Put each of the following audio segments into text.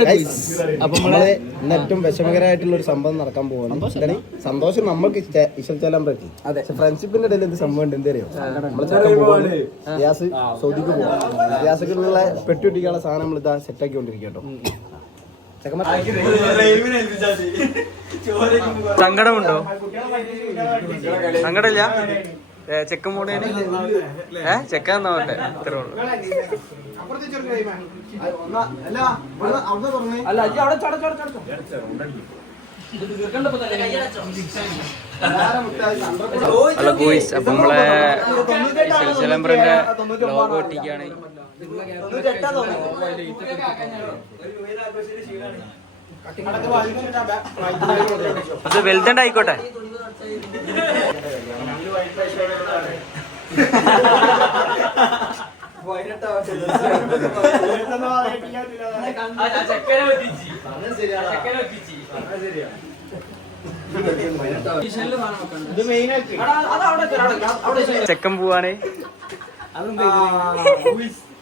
Guys, അപ്പൊ നമ്മൾ ഇന്ന് ഏറ്റവും വിഷമകരമായിട്ടുള്ള ഒരു സംഭവം നടക്കാൻ പോകുന്നു എന്താണ് സന്തോഷം നമ്മൾക്ക് ഇഷ്ടം പറ്റി. പക്ഷെ ഫ്രണ്ട്ഷിപ്പിന്റെ ഇടയിൽ എന്ത് സംഭവം ഉണ്ട് എന്തറിയോ? ഗ്യാസ് സൗദിക്ക് ഗ്യാസുകളുള്ള പെട്ടിട്ടിക്കാനുള്ള സാധനം നമ്മൾ ഇതാ സെറ്റ് ആക്കിക്കൊണ്ടിരിക്കട്ടോ സങ്കടമുണ്ടോ? സങ്കടമില്ല? ചെക്കൻ പോണേന് ഏ ചെക്കൻ നോട്ടെ ഇത്രേ ഉള്ളൂ. ഹലോ ഗോയ്സ് അപ്പൊ നമ്മളെ ചിലമ്പറിന്റെ ലോഗോ ഒട്ടിക്കാണ് അത് ചെക്കൻ പോവാണ്.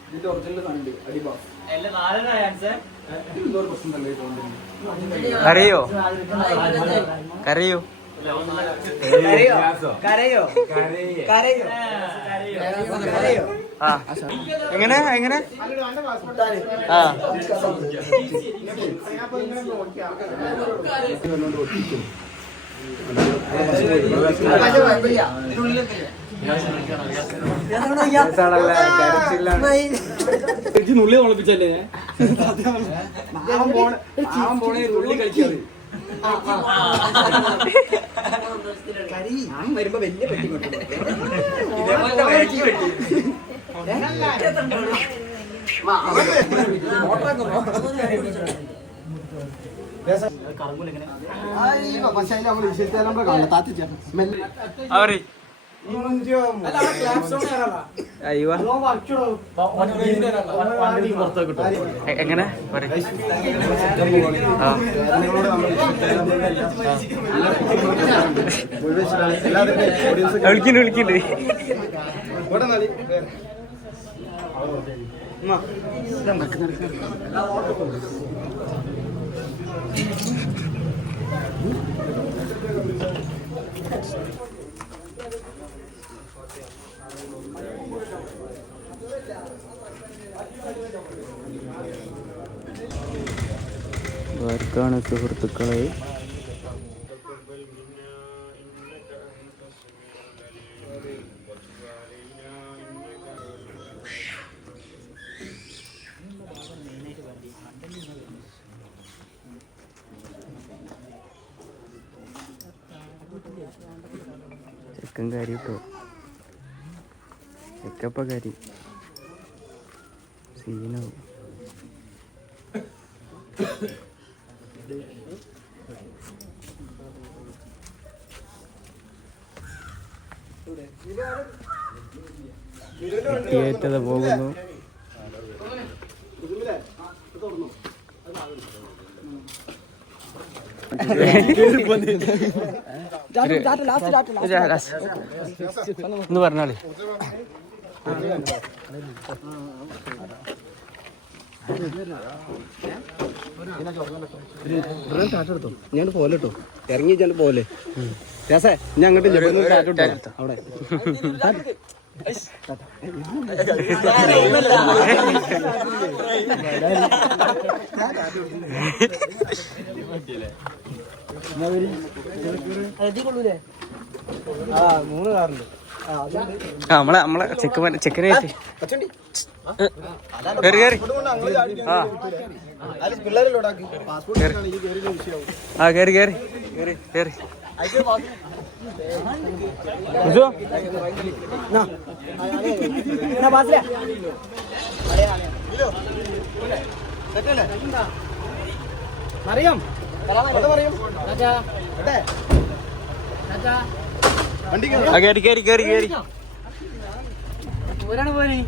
ഇതിന്റെ ഒറിജിനൽ കരയോ? കരയോ? കരയോ? കരയോ? ആ. എങ്ങനെ? എങ്ങനെ? ആ. നുള്ളി തുളപ്പിച്ചല്ലേ ഞാൻ പോണേ ഉള്ളി കളിക്കാറ് ഞാൻ വരുമ്പോ വലിയ പെട്ടി കൊണ്ടു ഇതേപോലെ വലിയ പെട്ടി. അവർ അയ്യോ എ- എങ്ങനെ പറയ്. ആ വിളിക്കുന്നു വിളിക്കുന്നു വർക്കാണ് സുഹൃത്തുക്കളെ. ചിക്കൻ കാരി കേട്ടോ ചിക്കപ്പ കാരി. സീനാവും. തിയേറ്റത് പോകുന്നു. ഒന്ന് പറഞ്ഞാളി. ഞാൻ പോലെ. കേട്ടോ ഇറങ്ങി ഞാൻ പോലെ രസേ ഞാൻ അങ്ങോട്ട്. അവിടെ. നമ്മളെ നമ്മളെ ചെക്ക് ചെക്കനെ പച്ചണ്ടി കയറി കയറി ആ. ആ കയറി കയറി കയറി കയറി പറയും വണ്ടി ആ കയറി കയറി പോരാണ് കയറി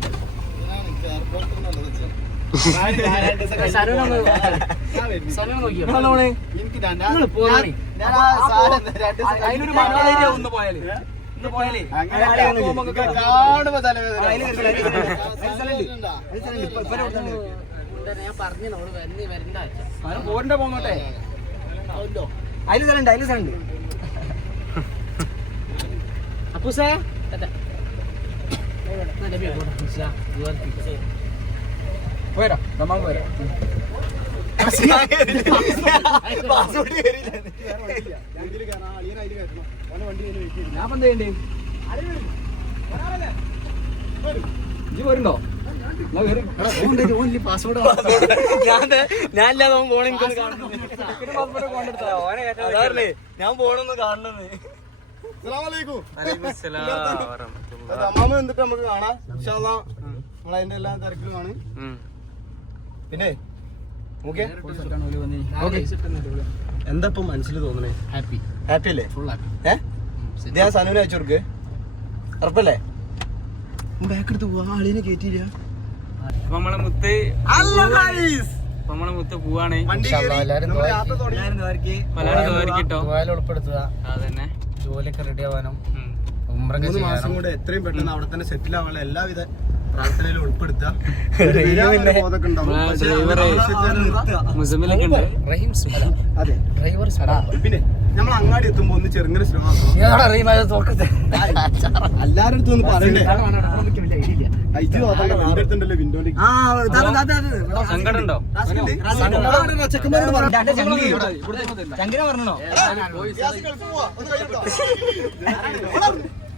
അതിനൊരു മനോധൈര്യം ഒന്ന് പോയാൽ കാണുമ്പോ തലവേദന പോരണ്ട പോന്നോട്ടെ സ്ഥലമുണ്ട് സ്ഥലമുണ്ട് അപ്പൂസേ. പോരാ നമ്മ പോരാ ഞാൻ ഇപ്പൊ എന്ത് ചെയ്യണ്ടേ? ഇജ്ജ് ഞാൻ ഇല്ലാതെ അവൻ പോണ എനിക്കൊന്ന് കാണുന്നു. ഞാൻ പോണെന്ന് കാണുന്നത്. അമ്മാമ എന്നിട്ട് നമുക്ക് കാണാം. അതിന്റെ എല്ലാ തിരക്കിലുമാണ് പിന്നെ ഓക്കെ എന്താ ഇപ്പൊ മനസ്സിൽ തോന്നണേ ഹാപ്പി ഹാപ്പി. അല്ലേ ഫുൾ ഹാപ്പി ഏ? ഇത് ഞാൻ സനുവിനെ അയച്ചു കൊടുക്ക്. ഉറപ്പല്ലേ? ബാക്ക് എടുത്ത് പോവാ. ആളിനെ കേറ്റിയില്ല. അപ്പൊ നമ്മളെ മുത്ത് അപ്പൊ നമ്മളെ മുത്ത് പോവാണ്. ദുബായിൽ ഉൾപ്പെടുത്തുക. അതന്നെ. ജോലിയൊക്കെ റെഡി ആവാനും മൂന്ന് മാസം കൂടെ എത്രയും പെട്ടെന്ന് അവിടെ തന്നെ സെറ്റിൽ ആവാനുള്ള എല്ലാവിധ പ്രാർത്ഥനയിലും ഉൾപ്പെടുത്തുക. പിന്നെ നമ്മൾ അങ്ങാടി എത്തുമ്പോ ഒന്ന് ചെറുങ്ങനെ ശ്രമം ആക്കണം. ഏതാടാ റഹീം അത് തോക്കത്തെ എല്ലാവരുടെ അടുത്തും ഒന്ന് പറയണ്ടേ? ചങ്കിനെ പറഞ്ഞോ?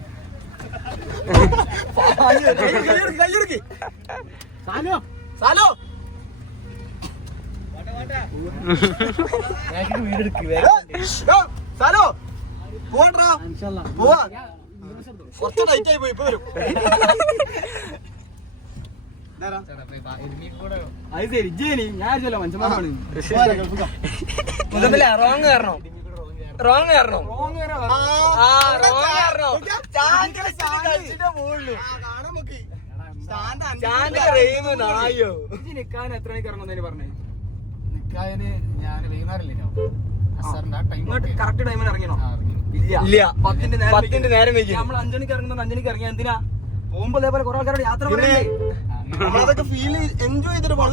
സാലോ സാലോ പോവാ പോവാ കുറച്ച് ടൈറ്റ് ആയി പോയി ഇപ്പൊ വരും ഇതാരാ? അത് ശരി ഇജ്ജേനി ഞാൻ ചെല്ലോ മനുഷ്യന്മാരാണ് റോങ് കയറണോ റോങ് ഇജ്ജ് നിക്കാൻ എത്ര മണിക്ക് ഇറങ്ങുന്നതിന് പറഞ്ഞേ? നിക്കാതിന് ഞാൻ ഇങ്ങോട്ട് കറക്റ്റ് ടൈമിന് ഇറങ്ങിയോ ഇല്ല. പത്തിന്റെ നേരം പത്തിന്റെ നേരം വൈകി നമ്മൾ അഞ്ചണിക്ക് ഇറങ്ങുന്നത് അഞ്ചണിക്ക് ഇറങ്ങിയ എന്തിനാ? പോകുമ്പോ അതേപോലെ കുറെ ആൾക്കാരോട് യാത്ര പറയണ്ടേ? നമ്മളതൊക്കെ ഫീൽ എൻജോയ് ചെയ്തിട്ട് പോകാം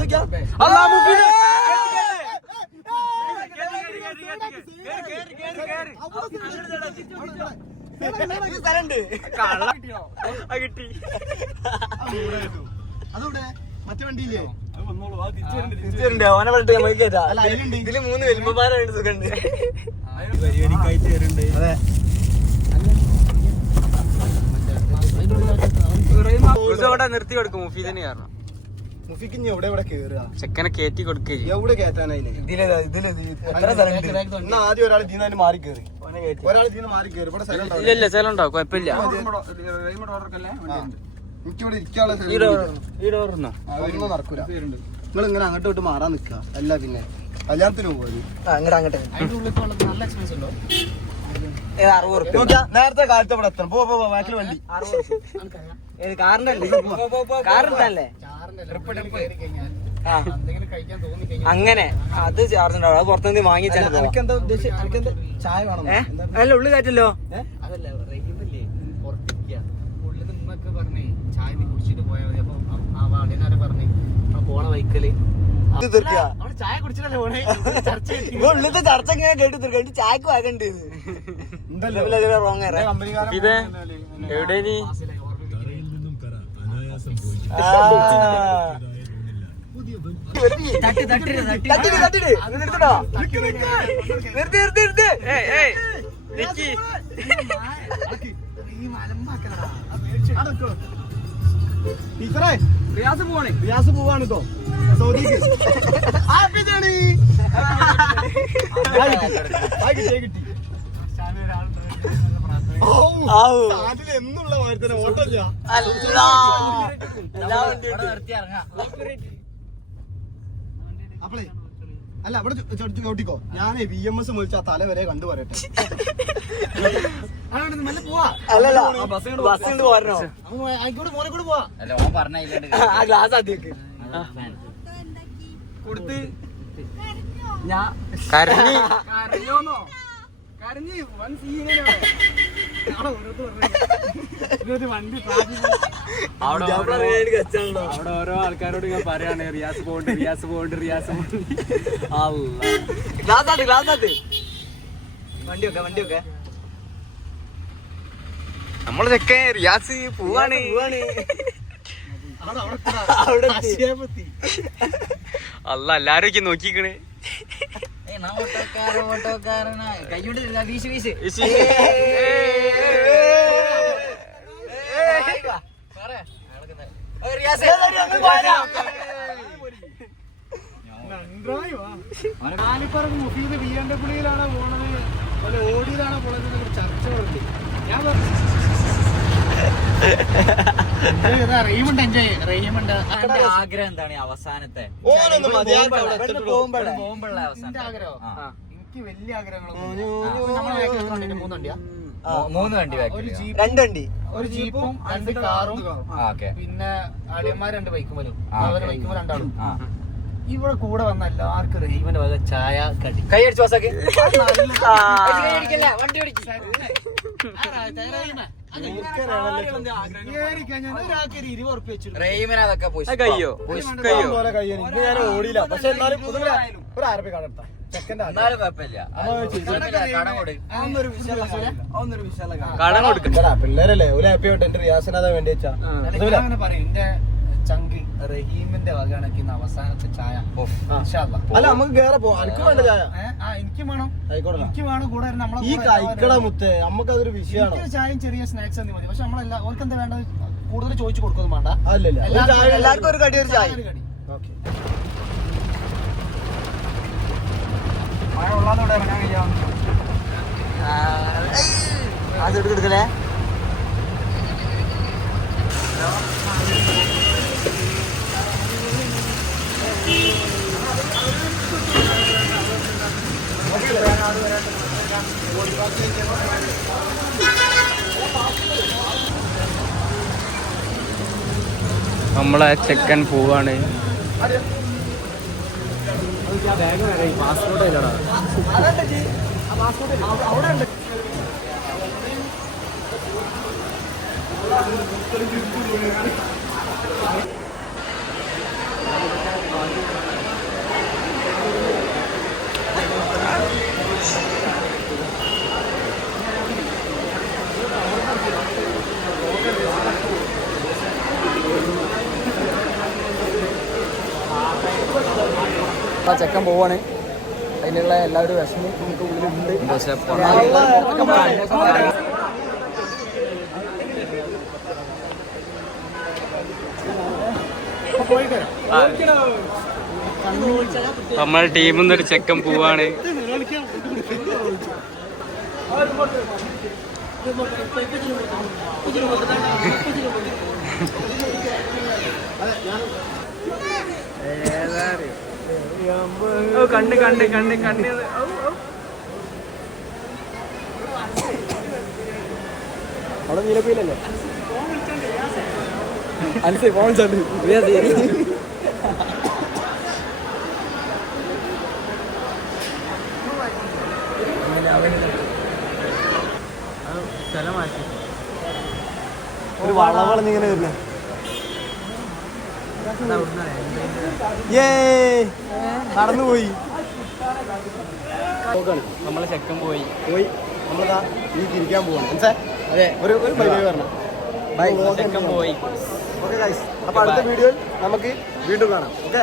കിട്ടി അതോടെ മറ്റേ വണ്ടിയില്ലേ തിരിച്ചുണ്ട് ഓനെ പറഞ്ഞിട്ട് നമുക്ക് കേറ്റാ അല്ല ഇതിൽ മൂന്ന് സുഖണ്ട് അതെ അവിടെ നിർത്തി കൊടുക്കും മുഫീദിന് കാരണം മുഫിക്ക് ഇനി എവിടെ എവിടെ കേറുക? ചെക്കനെ കയറ്റി കൊടുക്കേ. എവിടെ കേറ്റാനായില്ലേ? എന്നാ ആദ്യം ഒരാൾ ഇതിന്ന് മാറി കേറി. ഒരാൾ മാറി കേറി. ഇവിടെ സ്ഥലം ഇല്ല. ഇല്ല സ്ഥലം ഉണ്ടാവും കുഴപ്പമില്ല. എനിക്കിവിടെ ഇരിക്കാനുള്ള നടക്കൂല. നിങ്ങൾ ഇങ്ങനെ അങ്ങോട്ട് വിട്ട് മാറാൻ നിക്ക അല്ല പിന്നെ കല്യാണത്തിന് പോകുന്നത് അങ്ങോട്ട്. അങ്ങോട്ട് നല്ല എക്സ്പെൻസ് ഉണ്ടോ? നേരത്തെ കാലത്ത് ഇവിടെ എത്തണം. പോ പോ പോ, ബാക്കിൽ വണ്ടി അങ്ങനെ. അത് ചാർജ് ഉണ്ടാവും അത് പുറത്തുനിന്ന് വാങ്ങിച്ചാൽ അല്ല ഉള്ളു കാറ്റല്ലോ? അതല്ല റഹീമല്ലേ പുറത്തിരിക്കുക ഉള്ളിൽ നിന്നൊക്കെ പറഞ്ഞേ ചായ കുടിച്ചിട്ടല്ലേ പോണേ? ചർച്ച ചർച്ച ഇങ്ങനെ കേട്ട് തീർക്കും. ചായക്ക് വാഗണ്ട് റോങ് ഇത്? എവിടെ നീ? ടീച്ചറേ പോവാണേ പോവാണ് കേട്ടോ സൗദിക്ക് എന്നുള്ള ഓട്ടമില്ല അപ്പളേ അല്ല അവിടെ ചോട്ടിക്കോ ഞാനേ വി എം എസ് വിളിച്ച തല വരെ കണ്ടു പറയട്ടെ. അല്ലല്ല ബസ് കൊണ്ട് പോരണോ ആയിക്കോട്ട് മോനെ കൂടെ പോവാ. അല്ല ഓൻ പറഞ്ഞ ആ ഗ്ലാസ് ആദ്യമൊക്കെ കൊടുത്ത്. ഞാൻ കരഞ്ഞോന്നോ? കരഞ്ഞ് വൻ സീനാണ് വണ്ടി അവിടെ അവിടെ ഓരോ ആൾക്കാരോട് ഞാൻ പറയാണ് റിയാസ് പോണ്ട് റിയാസ് പോണ്ട് റിയാസ് പോകണ്ട്. വണ്ടിയൊക്കെ വണ്ടിയൊക്കെ നമ്മൾ ചെക്കൻ റിയാസ് പോവാണ്. അല്ല എല്ലാരും നോക്കിക്കണ്. ആലിപ്പറമ്പ് മുഫീദ് ബി എം ഡബ്ല്യൂയിലാണ് പോണത് ഓടിയിലാണ് ചർച്ചകളുണ്ട് ഞാൻ പറഞ്ഞു ആഗ്രഹം എന്താണ് അവസാനത്തെ? പോകുമ്പോഴുള്ള അവസാനം ആഗ്രഹം? ആ. എനിക്ക് വലിയ ആഗ്രഹങ്ങളൊന്നും മൂന്ന് വണ്ടിയാ മൂന്ന് വണ്ടി ഒരു ജീപ്പ് രണ്ട് വണ്ടി ഒരു ജീപ്പും രണ്ട് കാറും ഓക്കെ. പിന്നെ അടിയന്മാർ രണ്ട് ബൈക്കും വരും. അവർ. ബൈക്കും രണ്ടാളും. ഇവിടെ കൂടെ വന്ന എല്ലാവർക്കും റെയ്മന്റെ വക ചായ കടി. കൈ അടിച്ചു വാസാക്കി വണ്ടി ഒരാൾക്ക് കയ്യോ? ഞാൻ ഓടിയില്ല. പക്ഷെ എന്നാലും ഒരു ആരപ്പി കടത്താ കടം കൊടുക്ക. പിള്ളേരല്ലേ? ഒരു ഹാപ്പി ആയിട്ട് എന്റെ റിയാസിനാ വേണ്ടി വെച്ചാ അങ്ങനെ പറയും. എന്റെ ചങ്ക് റഹീമിന്റെ വക കണക്കുന്ന അവസാനത്തെ ചായ. അല്ലാ. നമുക്ക് കേറെ പോവാം എനിക്ക് വേണ്ട ചായ. എനിക്ക് വേണം. എനിക്ക് വേണം. കൂടെ നമ്മളെ ഈ കൈക്കട കഴിക്കട മുത്തേ നമുക്ക് അതൊരു വിഷയമാണോ ചായയും ചെറിയ സ്നാക്സ് എന്ത് മതി. പക്ഷെ നമ്മളെല്ലാം അവർക്ക് എന്താ വേണ്ടത്? കൂടുതൽ ചോദിച്ചു കൊടുക്കൊന്നും വേണ്ട. ചായ എല്ലാവർക്കും ഒരു കടി ഒരു ചായ. മഴ ഉള്ളാന്നോടെ ഇറങ്ങാൻ കഴിയാം അത് നമ്മളെ ചെക്കൻ പോവാണ്. ആ ചെക്കൻ പോവാണ്. അതിനുള്ള എല്ലാവരും വിഷമം നമുക്ക് ഉള്ളിലുണ്ട്. പക്ഷെ നമ്മളെ ടീമിൽ നിന്നൊരു ചെക്കൻ പോവാണ്. ഓ, കണ്ണ് കണ്ട് കണ്ട് കണ്ട് ഔ. അവിടെ നീലപ്പയിലല്ലേ അനുസരി ഫോൺ ചാണ്ട് ഒരു വളവളന്നിങ്ങനെ വരില്ലേ നടന്നുപോയി നമ്മളെ ചെക്കൻ പോയി. പോയി. നമ്മളിതാ ഇനി തിരിക്കാൻ പോവാണ്. മനസ്സേ അതെ ഒരു ഒരു ബൈ ബൈ പറഞ്ഞു ബൈ ചെക്കൻ പോയി. ഓക്കെ ഗൈസ് അപ്പൊ അടുത്ത വീഡിയോയിൽ നമുക്ക് വീണ്ടും കാണാം. ഓക്കെ?